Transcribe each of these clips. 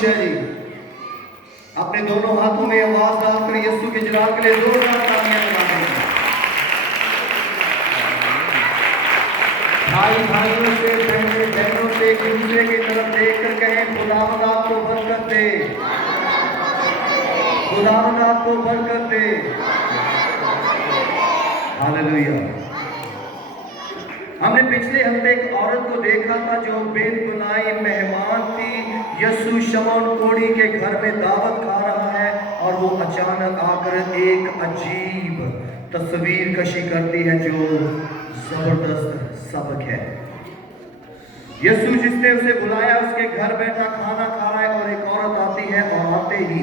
جی اپنے دونوں ہاتھوں میں آواز ڈال کر یسوع کے جلال کے لیے زوردار تالیاں بجائیں۔ بھائی بھائیوں سے، بہنیں بہنوں سے ایک دوسرے کی طرف دیکھ کر کہیں خداوند آپ کو برکت دے، خداوند آپ کو برکت دے۔ ہاللویہ۔ ہم نے پچھلے ہفتے ایک عورت کو دیکھا تھا جو بے گناہ مہمان تھی۔ یسوع شمعون کوڑی کے گھر میں دعوت کھا رہا ہے اور وہ اچانک آ کر ایک عجیب تصویر کشی کرتی ہے جو زبردست سبق ہے۔ یسوع جس نے اسے بلایا اس کے گھر بیٹھا کھانا کھا رہا ہے اور ایک عورت آتی ہے اور آتے ہی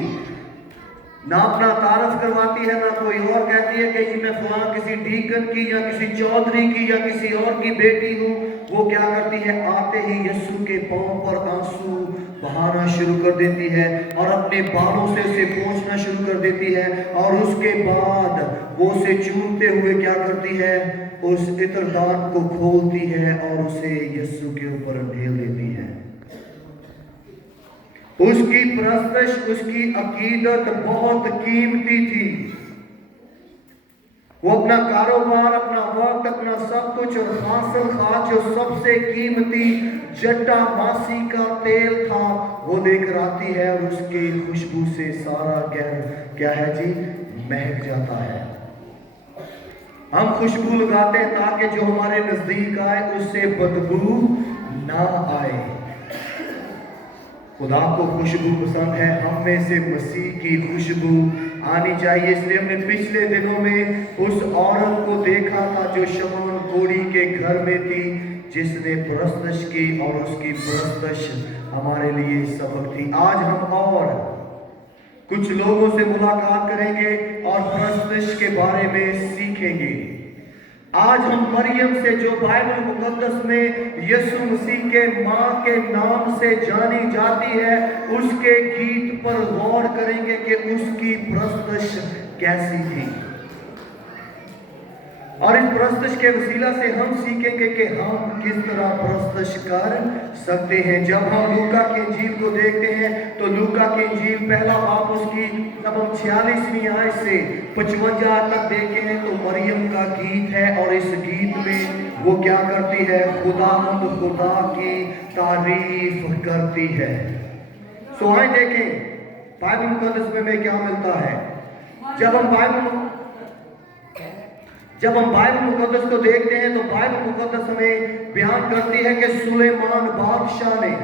نہ اپنا تعارف کرواتی ہے نہ کوئی اور کہتی ہے کہ جی میں فلاں کسی ڈیکن کی یا کسی چودھری کی یا کسی اور کی بیٹی ہوں۔ وہ کیا کرتی ہے؟ آتے ہی یسوع کے پاؤں پر آنسو بہانا شروع کر دیتی ہے اور اپنے بالوں سے اسے پوچھنا شروع کر دیتی ہے اور اس کے بعد وہ اسے چومتے ہوئے کیا کرتی ہے؟ اس عطردان کو کھولتی ہے اور اسے یسوع کے اوپر ڈھیل دیتی ہے۔ اس کی پرستش، اس کی عقیدت بہت قیمتی تھی۔ وہ اپنا کاروبار، اپنا وقت، اپنا سب کچھ اور حاصل خاص جو سب سے قیمتی جٹا ماسی کا تیل تھا وہ لے کر آتی ہے اور اس کی خوشبو سے سارا کیا ہے جی؟ مہک جاتا ہے۔ ہم خوشبو لگاتے ہیں تاکہ جو ہمارے نزدیک آئے اس سے بدبو نہ آئے۔ خدا کو خوشبو پسند ہے، ہم میں سے مسیح کی خوشبو آنی چاہیے۔ اس لیے ہم نے پچھلے دنوں میں اس عورت کو دیکھا تھا جو شمعون کوڑی کے گھر میں تھی، جس نے پرستش کی اور اس کی پرستش ہمارے لیے سبق تھی۔ آج ہم اور کچھ لوگوں سے ملاقات کریں گے اور پرستش کے بارے میں سیکھیں گے۔ آج ہم مریم سے جو بائبل مقدس میں یسوع مسیح کے ماں کے نام سے جانی جاتی ہے اس کے گیت پر غور کریں گے کہ اس کی پرستش کیسی تھی، اور اس پرستش کے وسیلہ سے ہم سیکھیں گے کہ ہم کس طرح پرستش کر سکتے ہیں۔ جب ہم لوکا کی انجیل کو دیکھتے ہیں تو لوکا کی انجیل پہلا باب اس کی جب ہم 46ویں آیت سے 55 تک دیکھیں ہیں تو مریم کا گیت ہے، اور اس گیت میں وہ کیا کرتی ہے؟ خداوند خدا کی تعریف کرتی ہے۔ سو آئیں دیکھیں بائبل مقدس میں ہمیں کیا ملتا ہے۔ جب ہم بائبل مقدس کو دیکھتے ہیں تو بائبل مقدس ہمیں بیان کرتی ہے کہ سلیمان بادشاہ نے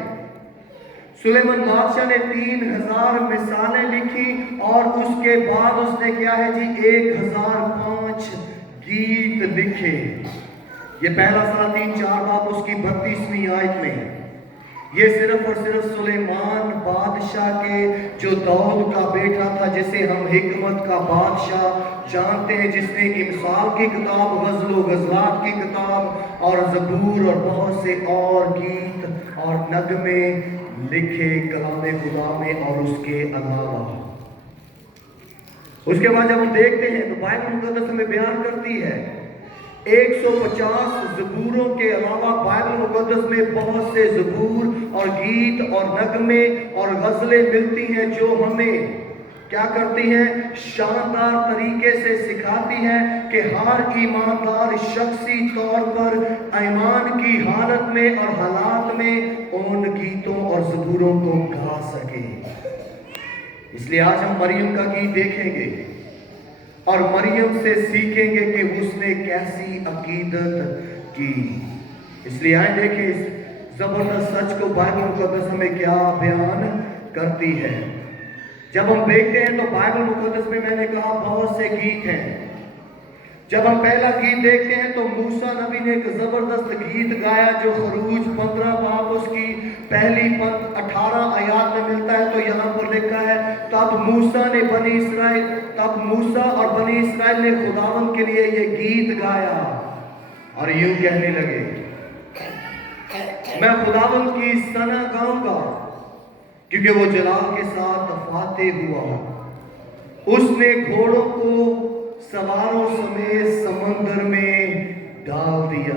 3000 مثالیں لکھی اور اس کے بعد اس نے کیا ہے جی 1005 گیت لکھے۔ یہ پہلا سلاطین 4 باب اس کی 32ویں آیت میں یہ صرف اور صرف سلیمان بادشاہ کے جو داؤد کا بیٹا تھا، جسے ہم حکمت کا بادشاہ جانتے ہیں، جس نے امثال کی کتاب، غزل و غزلات کی کتاب اور زبور اور بہت سے اور گیت اور نغمے لکھے کلام خدا میں۔ اور اس کے علاوہ اس کے بعد جب ہم دیکھتے ہیں تو بائبل مقدس ہمیں بیان کرتی ہے 150 زبوروں کے علاوہ بائبل مقدس میں بہت سے زبور اور گیت اور نغمے اور غزلیں ملتی ہیں جو ہمیں کیا کرتی ہیں؟ شاندار طریقے سے سکھاتی ہیں کہ ہر ایماندار شخصی طور پر ایمان کی حالت میں اور حالات میں ان گیتوں اور زبوروں کو گا سکے۔ اس لیے آج ہم مریم کا گیت دیکھیں گے اور مریم سے سیکھیں گے کہ اس نے کیسی عقیدت کی۔ اس لیے آئیں دیکھیں اس زبردست سچ کو بائبل مقدس ہمیں کیا بیان کرتی ہے۔ جب ہم دیکھتے ہیں تو بائبل مقدس میں نے کہا بہت سے گیت ہیں۔ جب ہم پہلا گیت دیکھتے ہیں تو موسیٰ نبی نے ایک زبردست گیت گایا جو خروج 15 باب اس کی پہلی 18 آیات میں ملتا ہے۔ تو یہاں پر لکھا ہے تب موسیٰ اور بنی اسرائیل نے خداوند کے لیے یہ گیت گایا اور یوں کہنے لگے، میں خداوند کی ثنا گاؤں گا کیونکہ وہ جلال کے ساتھ فاتح ہوا۔ اس نے گھوڑوں کو سواروں سمیت سمندر میں ڈال دیا۔